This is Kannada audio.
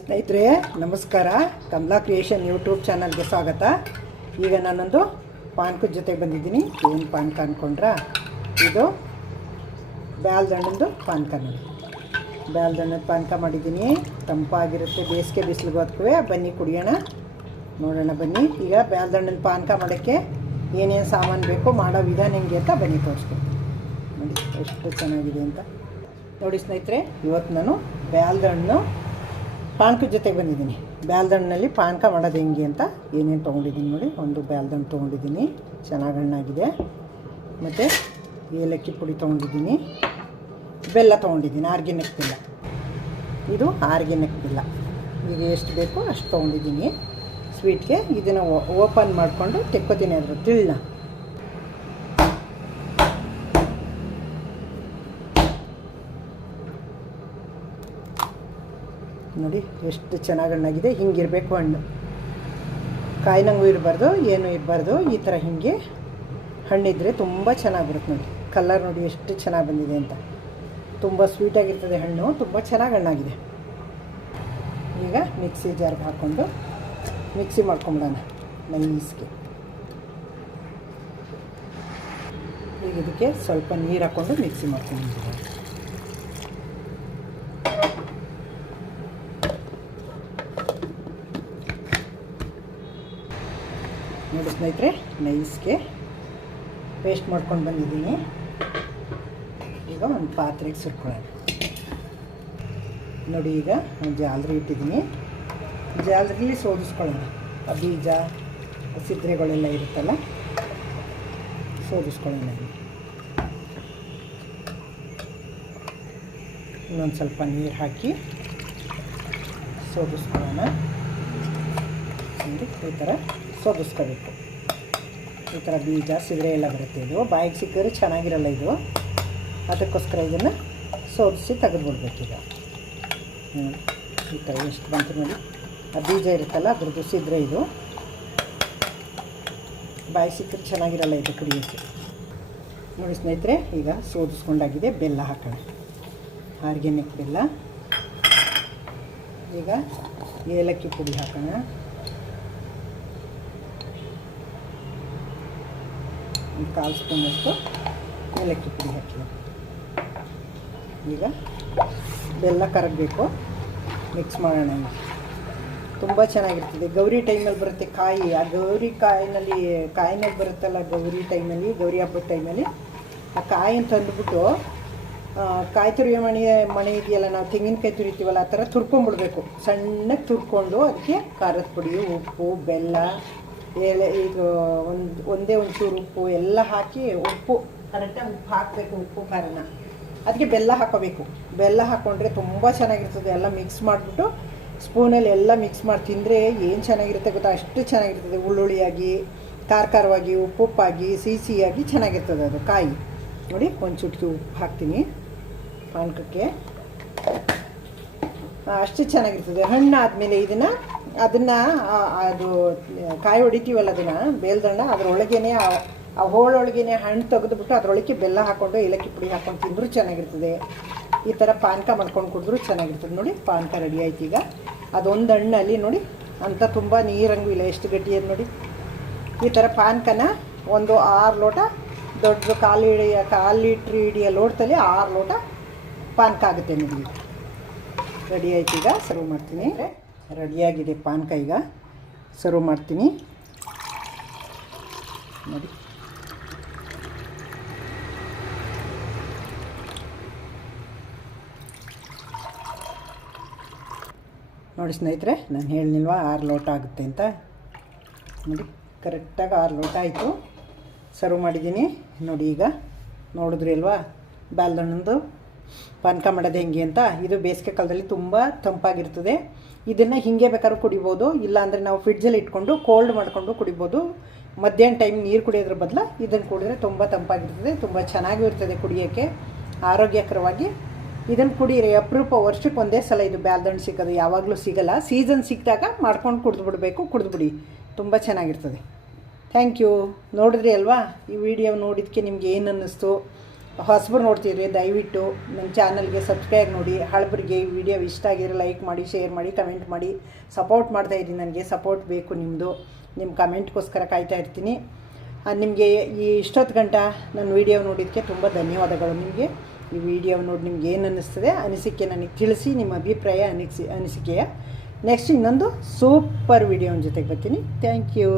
ಸ್ನೇಹಿತರೆ, ನಮಸ್ಕಾರ. ಕಮಲಾ ಕ್ರಿಯೇಷನ್ ಯೂಟ್ಯೂಬ್ ಚಾನಲ್ಗೆ ಸ್ವಾಗತ. ಈಗ ನಾನೊಂದು ಪಾನ್ಕದ ಜೊತೆಗೆ ಬಂದಿದ್ದೀನಿ. ಏನು ಪಾನ್ಕ ಅಂದ್ಕೊಂಡ್ರ ಇದು ಬ್ಯಾಲ್ದಣ್ಣಂದು ಪಾನ್ಕ ನೋಡಿ. ಬ್ಯಾಲ್ದಣ್ಣದ ಪಾನ್ಕ ಮಾಡಿದ್ದೀನಿ. ತಂಪಾಗಿರುತ್ತೆ, ಬೇಸಿಗೆ ಬಿಸಿಲಿಗೋದ್ಕೂ ಬನ್ನಿ ಕುಡಿಯೋಣ. ನೋಡೋಣ ಬನ್ನಿ. ಈಗ ಬ್ಯಾಲ್ದಣ್ಣನ ಪಾನ್ಕ ಮಾಡೋಕ್ಕೆ ಏನೇನು ಸಾಮಾನು ಬೇಕು, ಮಾಡೋ ವಿಧಾನ ಹೆಂಗೆ ಅಂತ ಬನ್ನಿ ತೋರಿಸ್ಕೊಡ್ತೀನಿ. ನೋಡಿ, ಎಷ್ಟು ಚೆನ್ನಾಗಿದೆ ಅಂತ. ನೋಡಿ ಸ್ನೇಹಿತರೆ, ಇವತ್ತು ನಾನು ಬ್ಯಾಲ್ದಣ್ಣು ಪಾನಕದ ಜೊತೆಗೆ ಬಂದಿದ್ದೀನಿ. ಬ್ಯಾಲ್ದಣ್ಣಲ್ಲಿ ಪಾನಕ ಮಾಡೋದು ಹೆಂಗೆ ಅಂತ ಏನೇನು ತೊಗೊಂಡಿದ್ದೀನಿ ನೋಡಿ. ಒಂದು ಬ್ಯಾಲ್ದಣ್ಣು ತೊಗೊಂಡಿದ್ದೀನಿ. ಚೆನ್ನಾಗಿ ಹಣ್ಣಾಗಿದೆ. ಮತ್ತು ಏಲಕ್ಕಿ ಪುಡಿ ತೊಗೊಂಡಿದ್ದೀನಿ. ಬೆಲ್ಲ ತೊಗೊಂಡಿದ್ದೀನಿ. ಆರ್ಗ್ಯಾನಿಕ್ ಬೆಲ್ಲ. ಇದು ಆರ್ಗ್ಯಾನಿಕ್ ಬೆಲ್ಲ. ಈಗ ಎಷ್ಟು ಬೇಕೋ ಅಷ್ಟು ತೊಗೊಂಡಿದ್ದೀನಿ. ಸ್ವೀಟ್ಗೆ ಇದನ್ನು ಓಪನ್ ಮಾಡಿಕೊಂಡು ತೆಕ್ಕೋತೀನಿ ಅದರ ತಿಳ್ಳ ನೋಡಿ, ಎಷ್ಟು ಚೆನ್ನಾಗಿ ಹಣ್ಣಾಗಿದೆ, ಹಿಂಗಿರಬೇಕು ಹಣ್ಣು. ಕಾಯಿನಂಗೂ ಇರಬಾರ್ದು, ಏನೂ ಇರಬಾರ್ದು, ಈ ಥರ ಹಿಂಗೆ ಹಣ್ಣಿದ್ರೆ ತುಂಬ ಚೆನ್ನಾಗಿ ಬರುತ್ತೆ ನೋಡಿ. ಕಲರ್ ನೋಡಿ ಎಷ್ಟು ಚೆನ್ನಾಗಿ ಬಂದಿದೆ ಅಂತ. ತುಂಬ ಸ್ವೀಟಾಗಿರ್ತದೆ ಹಣ್ಣು, ತುಂಬ ಚೆನ್ನಾಗಿ ಹಣ್ಣಾಗಿದೆ. ಈಗ ಮಿಕ್ಸಿ ಜಾರ್ಗೆ ಹಾಕ್ಕೊಂಡು ಮಿಕ್ಸಿ ಮಾಡ್ಕೊಂಬಿಡೋಣ ನೈಸ್ಗೆ ಈಗ ಇದಕ್ಕೆ ಸ್ವಲ್ಪ ನೀರು ಹಾಕ್ಕೊಂಡು ಮಿಕ್ಸಿ ಮಾಡ್ಕೊಂಡಿದ್ದೀನಿ ನೋಡಿ ಸ್ನೇಹಿತರೆ, ನೈಸ್ಗೆ ಪೇಸ್ಟ್ ಮಾಡ್ಕೊಂಡು ಬಂದಿದ್ದೀನಿ. ಈಗ ಒಂದು ಪಾತ್ರೆಗೆ ಸುಟ್ಕೊಳ್ಳೋಣ. ನೋಡಿ ಈಗ ಒಂದು ಜಾಲರಿ ಇಟ್ಟಿದ್ದೀನಿ. ಜಾಲರಿಲಿ ಸೋದಿಸ್ಕೊಳ್ಳೋಣ. ಆ ಬೀಜ ಸಿದ್ರೆಗಳೆಲ್ಲ ಇರುತ್ತಲ್ಲ, ಸೋದಿಸ್ಕೊಳ್ಳೋಣ. ಇನ್ನೊಂದು ಸ್ವಲ್ಪ ನೀರು ಹಾಕಿ ಸೋದಿಸ್ಕೊಳ್ಳೋಣ. ಈ ಥರ ಸೋದಿಸ್ಕೋಬೇಕು. ಈ ಥರ ಬೀಜ ಸಿದ್ರೆ ಎಲ್ಲ ಬರುತ್ತೆ ಇದು. ಬಾಯಿಗೆ ಸಿಕ್ಕಿದ್ರೆ ಚೆನ್ನಾಗಿರಲ್ಲ ಇದು. ಅದಕ್ಕೋಸ್ಕರ ಇದನ್ನು ಸೋದಿಸಿ ತೆಗೆದುಬಿಡ್ಬೇಕೀಗ ಹ್ಞೂ ಈ ಥರ ಎಷ್ಟು ಬಂತು ನೋಡಿ. ಆ ಬೀಜ ಇರುತ್ತಲ್ಲ, ಅದ್ರದ್ದು ಸಿದ್ರೆ ಇದು. ಬಾಯಿ ಸಿಕ್ಕಿದ್ರೆ ಚೆನ್ನಾಗಿರಲ್ಲ ಇದು ಕುಡಿಯೋಕ್ಕೆ. ನೋಡಿ ಸ್ನೇಹಿತರೆ, ಈಗ ಸೋದಿಸ್ಕೊಂಡಾಗಿದೆ ಬೆಲ್ಲ ಹಾಕೋಣ. ಆರ್ಗ್ಯಾನಿಕ್ ಬೆಲ್ಲ. ಈಗ ಏಲಕ್ಕಿ ಪುಡಿ ಹಾಕೋಣ. ಒಂದು ಕಾಲು ಸ್ಪೂನಷ್ಟು ಏಲಕ್ಕಿ ಪುಡಿ ಈಗ ಬೆಲ್ಲ ಕರಗಬೇಕು. ಮಿಕ್ಸ್ ಮಾಡೋಣ. ತುಂಬ ಚೆನ್ನಾಗಿರ್ತದೆ. ಗೌರಿ ಟೈಮಲ್ಲಿ ಬರುತ್ತೆ ಕಾಯಿ. ಆ ಗೌರಿ ಕಾಯಿನಲ್ಲಿ ಕಾಯಿನಲ್ಲಿ ಬರುತ್ತಲ್ಲ ಗೌರಿ ಟೈಮಲ್ಲಿ, ಗೌರಿ ಹಬ್ಬದ ಟೈಮಲ್ಲಿ, ಆ ಕಾಯಿನ ತಂದುಬಿಟ್ಟು ಕಾಯಿ ತುರಿಯೋ ಮಣಿ, ಮಣೆ ಇದೆಯಲ್ಲ, ನಾವು ತೆಂಗಿನಕಾಯಿ ತುರಿತೀವಲ್ಲ, ಆ ಥರ ತುರ್ಕೊಂಡ್ಬಿಡ್ಬೇಕು ಸಣ್ಣಗೆ ತುರ್ಕೊಂಡು ಅದಕ್ಕೆ ಖಾರದ ಪುಡಿ, ಉಪ್ಪು, ಬೆಲ್ಲ ಎಲೆ ಈಗ ಒಂದು, ಒಂದೇ ಒಂಚೂರು ಉಪ್ಪು, ಎಲ್ಲ ಹಾಕಿ ಉಪ್ಪು ಕರೆಕ್ಟಾಗಿ ಉಪ್ಪು ಹಾಕಬೇಕು, ಉಪ್ಪು ಖಾರನ. ಅದಕ್ಕೆ ಬೆಲ್ಲ ಹಾಕೋಬೇಕು. ಬೆಲ್ಲ ಹಾಕ್ಕೊಂಡ್ರೆ ತುಂಬ ಚೆನ್ನಾಗಿರ್ತದೆ. ಎಲ್ಲ ಮಿಕ್ಸ್ ಮಾಡಿಬಿಟ್ಟು ಸ್ಪೂನಲ್ಲಿ ಎಲ್ಲ ಮಿಕ್ಸ್ ಮಾಡಿ ತಿಂದರೆ ಏನು ಚೆನ್ನಾಗಿರುತ್ತೆ ಗೊತ್ತಾ? ಅಷ್ಟು ಚೆನ್ನಾಗಿರ್ತದೆ. ಉಳ್ಳುಳ್ಳಿಯಾಗಿ ಖಾರ ಖಾರವಾಗಿ ಉಪ್ಪುಪ್ಪಾಗಿ ಸಿಹಿ ಸಿಹಿಯಾಗಿ ಚೆನ್ನಾಗಿರ್ತದೆ ಅದು ಕಾಯಿ. ನೋಡಿ ಒಂದು ಚುಟ್ಕಿ ಉಪ್ಪು ಹಾಕ್ತೀನಿ ಪಾನಕಕ್ಕೆ. ಅಷ್ಟು ಚೆನ್ನಾಗಿರ್ತದೆ. ಹಣ್ಣು ಆದಮೇಲೆ ಇದನ್ನು ಅದನ್ನು ಅದು, ಕಾಯಿ ಹೊಡಿತೀವಲ್ಲ ಅದನ್ನು ಬೇಲ್ದಣ್ಣ ಅದ್ರೊಳಗೇನೆ ಆ- ಹೋಳೊಳಗೇನೆ ಹಣ್ಣು ತೆಗೆದುಬಿಟ್ಟು ಅದರೊಳಗೆ ಬೆಲ್ಲ ಹಾಕ್ಕೊಂಡು ಏಲಕ್ಕಿ ಪುಡಿ ಹಾಕೊಂಡು ತಿಂದರೂ ಚೆನ್ನಾಗಿರ್ತದೆ. ಈ ಥರ ಪಾನಕ ಮಾಡ್ಕೊಂಡು ಕುಡಿದ್ರೂ ಚೆನ್ನಾಗಿರ್ತದೆ. ನೋಡಿ, ಪಾನಕ ರೆಡಿ ಆಯ್ತು ಈಗ. ಅದೊಂದು ಹಣ್ಣಲ್ಲಿ ನೋಡಿ, ಅಂತ ತುಂಬ ನೀರಂಗು ಇಲ್ಲ, ಎಷ್ಟು ಗಟ್ಟಿ ಅದು ನೋಡಿ. ಈ ಥರ ಪಾನಕನ ಒಂದು ಆರು ಲೋಟ, ದೊಡ್ಡ ಕಾಲು ಹಿಡಿಯ ಕಾಲು ಲೀಟ್ರ್ ಹಿಡಿಯ ಲೋಟದಲ್ಲಿ ಆರು ಲೋಟ ಪಾನಕ ಆಗುತ್ತೆ ನಿಮಗೆ. ರೆಡಿ ಆಯ್ತು ಈಗ, ಸರ್ವ್ ಮಾಡ್ತೀನಿ. ರೆಡಿಯಾಗಿದೆ ಪಾನಕ ಈಗ ಸರ್ವ್ ಮಾಡ್ತೀನಿ. ನೋಡಿ. ನೋಡಿ ಸ್ನೇಹಿತರೆ, ನಾನು ಹೇಳಿಲ್ವಾ ಆರು ಲೋಟ ಆಗುತ್ತೆ ಅಂತ. ನೋಡಿ, ಕರೆಕ್ಟಾಗಿ ಆರು ಲೋಟ ಆಯಿತು. ಸರ್ವ್ ಮಾಡಿದ್ದೀನಿ. ನೋಡಿ ಈಗ ನೋಡಿದ್ರಿ ಅಲ್ವಾ? ಬಾಲ್ದಣ್ಣಂದು ಪಾನಕ ಮಾಡೋದು ಹೆಂಗೆ ಅಂತ, ಇದು ಬೇಸಿಗೆ ಕಾಲದಲ್ಲಿ ತುಂಬ ತಂಪಾಗಿರ್ತದೆ. ಇದನ್ನು ಹಿಂಗೆ ಬೇಕಾದ್ರೂ ಕುಡಿಬೋದು, ಇಲ್ಲಾಂದರೆ ನಾವು ಫ್ರಿಡ್ಜಲ್ಲಿ ಇಟ್ಕೊಂಡು ಕೋಲ್ಡ್ ಮಾಡಿಕೊಂಡು ಕುಡಿಬೋದು. ಮಧ್ಯಾಹ್ನ ಟೈಮ್ ನೀರು ಕುಡಿಯೋದ್ರ ಬದಲು ಇದನ್ನು ಕುಡಿದ್ರೆ ತುಂಬ ತಂಪಾಗಿರ್ತದೆ, ತುಂಬ ಚೆನ್ನಾಗೂ ಇರ್ತದೆ ಕುಡಿಯೋಕ್ಕೆ, ಆರೋಗ್ಯಕರವಾಗಿ. ಇದನ್ನು ಕುಡೀರಿ ಅಪರೂಪ, ವರ್ಷಕ್ಕೆ ಒಂದೇ ಸಲ ಇದು ಬ್ಯಾಲ್ದಣ್ಣು ಸಿಗೋದು, ಯಾವಾಗಲೂ ಸಿಗಲ್ಲ. ಸೀಸನ್ ಸಿಕ್ಕಿದಾಗ ಮಾಡ್ಕೊಂಡು ಕುಡಿದ್ಬಿಡ್ಬೇಕು ಕುಡಿದ್ಬಿಡಿ ತುಂಬ ಚೆನ್ನಾಗಿರ್ತದೆ. ಥ್ಯಾಂಕ್ ಯು ನೋಡಿದ್ರಿ ಅಲ್ವಾ? ಈ ವಿಡಿಯೋ ನೋಡಿದ್ದಕ್ಕೆ ನಿಮ್ಗೆ ಏನು ಅನ್ನಿಸ್ತು? ಹೊಸಬರು ನೋಡ್ತಿದ್ರಿ ದಯವಿಟ್ಟು ನನ್ನ ಚಾನಲ್ಗೆ ಸಬ್ಸ್ಕ್ರೈಬ್ ನೋಡಿ. ಹಳಬರಿಗೆ ಈ ವಿಡಿಯೋ ಇಷ್ಟ ಆಗಿರೋ ಲೈಕ್ ಮಾಡಿ ಶೇರ್ ಮಾಡಿ ಕಮೆಂಟ್ ಮಾಡಿ. ಸಪೋರ್ಟ್ ಮಾಡ್ತಾ ಇದ್ದೀನಿ ನನಗೆ ಸಪೋರ್ಟ್ ಬೇಕು ನಿಮ್ಮದು ನಿಮ್ಮ ಕಮೆಂಟ್ಗೋಸ್ಕರ ಕಾಯ್ತಾ ಇರ್ತೀನಿ. ನಿಮಗೆ ಈ ಇಷ್ಟೊತ್ತು ಗಂಟ ನನ್ನ ವಿಡಿಯೋ ನೋಡಿದ್ದಕ್ಕೆ ತುಂಬ ಧನ್ಯವಾದಗಳು ನಿಮಗೆ. ಈ ವಿಡಿಯೋ ನೋಡಿ ನಿಮ್ಗೆ ಏನು ಅನ್ನಿಸ್ತದೆ ಅನಿಸಿಕೆ ನನಗೆ ತಿಳಿಸಿ, ನಿಮ್ಮ ಅಭಿಪ್ರಾಯ ಅನಿಸಿ, ಅನಿಸಿಕೆಯ. ನೆಕ್ಸ್ಟ್ ಇನ್ನೊಂದು ಸೂಪರ್ ವಿಡಿಯೋನ ಜೊತೆಗೆ ಬರ್ತೀನಿ. Thank you